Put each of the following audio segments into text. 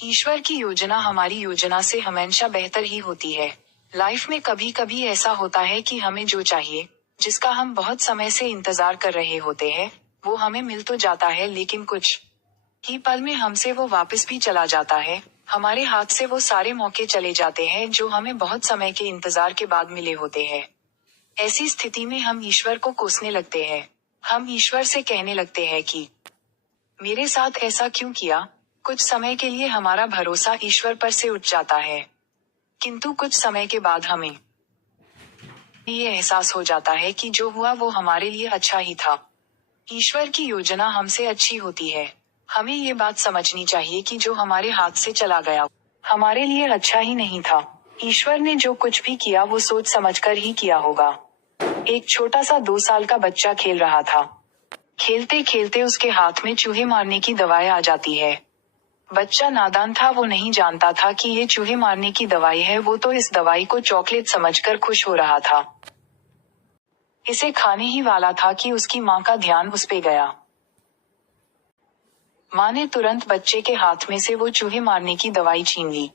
ईश्वर की योजना हमारी योजना से हमेशा बेहतर ही होती है। लाइफ में कभी कभी ऐसा होता है कि हमें जो चाहिए, जिसका हम बहुत समय से इंतजार कर रहे होते हैं, वो हमें मिल तो जाता है, लेकिन कुछ ही पल में हमसे वो वापस भी चला जाता है। हमारे हाथ से वो सारे मौके चले जाते हैं जो हमें बहुत समय के इंतजार के बाद मिले होते हैं। ऐसी स्थिति में हम ईश्वर को कोसने लगते हैं। हम ईश्वर से कहने लगते हैं कि मेरे साथ ऐसा क्यों किया। कुछ समय के लिए हमारा भरोसा ईश्वर पर से उठ जाता है, किंतु कुछ समय के बाद हमें ये एहसास हो जाता है कि जो हुआ वो हमारे लिए अच्छा ही था। ईश्वर की योजना हमसे अच्छी होती है। हमें ये बात समझनी चाहिए कि जो हमारे हाथ से चला गया हमारे लिए अच्छा ही नहीं था। ईश्वर ने जो कुछ भी किया वो सोच समझकर ही किया होगा। एक छोटा सा 2 साल का बच्चा खेल रहा था। खेलते खेलते उसके हाथ में चूहे मारने की दवाई आ जाती है। बच्चा नादान था, वो नहीं जानता था कि ये चूहे मारने की दवाई है। वो तो इस दवाई को चॉकलेट समझकर खुश हो रहा था। इसे खाने ही वाला था कि उसकी माँ का ध्यान उस पे गया। माँ ने तुरंत बच्चे के हाथ में से वो चूहे मारने की दवाई छीन ली।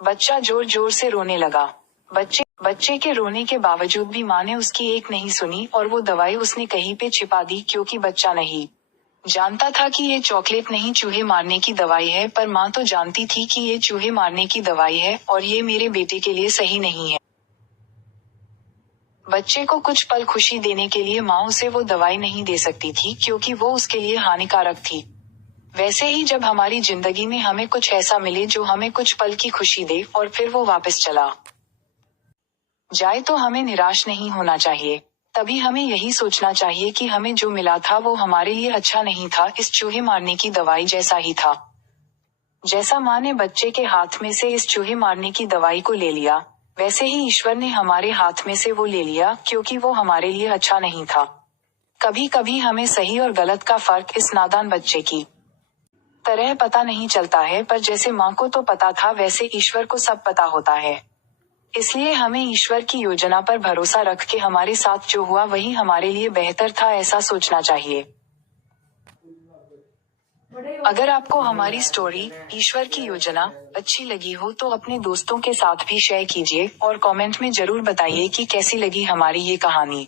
बच्चा जोर जोर से रोने लगा। बच्चे के रोने के बावजूद भी माँ ने उसकी एक नहीं सुनी और वो दवाई उसने कहीं पे छिपा दी, क्योंकि बच्चा नहीं जानता था कि ये चॉकलेट नहीं चूहे मारने की दवाई है। पर माँ तो जानती थी कि ये चूहे मारने की दवाई है और ये मेरे बेटे के लिए सही नहीं है। बच्चे को कुछ पल खुशी देने के लिए माँ उसे वो दवाई नहीं दे सकती थी, क्योंकि वो उसके लिए हानिकारक थी। वैसे ही जब हमारी जिंदगी में हमें कुछ ऐसा मिले जो हमें कुछ पल की खुशी दे और फिर वो वापस चला जाए, तो हमें निराश नहीं होना चाहिए। तभी हमें यही सोचना चाहिए कि हमें जो मिला था वो हमारे लिए अच्छा नहीं था, इस चूहे मारने की दवाई जैसा ही था। जैसा माँ ने बच्चे के हाथ में से इस चूहे मारने की दवाई को ले लिया, वैसे ही ईश्वर ने हमारे हाथ में से वो ले लिया, क्योंकि वो हमारे लिए अच्छा नहीं था। कभी कभी हमें सही और गलत का फर्क इस नादान बच्चे की तरह पता नहीं चलता है, पर जैसे माँ को तो पता था वैसे ईश्वर को सब पता होता है। इसलिए हमें ईश्वर की योजना पर भरोसा रख के हमारे साथ जो हुआ वही हमारे लिए बेहतर था, ऐसा सोचना चाहिए। अगर आपको हमारी स्टोरी ईश्वर की योजना अच्छी लगी हो तो अपने दोस्तों के साथ भी शेयर कीजिए और कमेंट में जरूर बताइए कि कैसी लगी हमारी ये कहानी।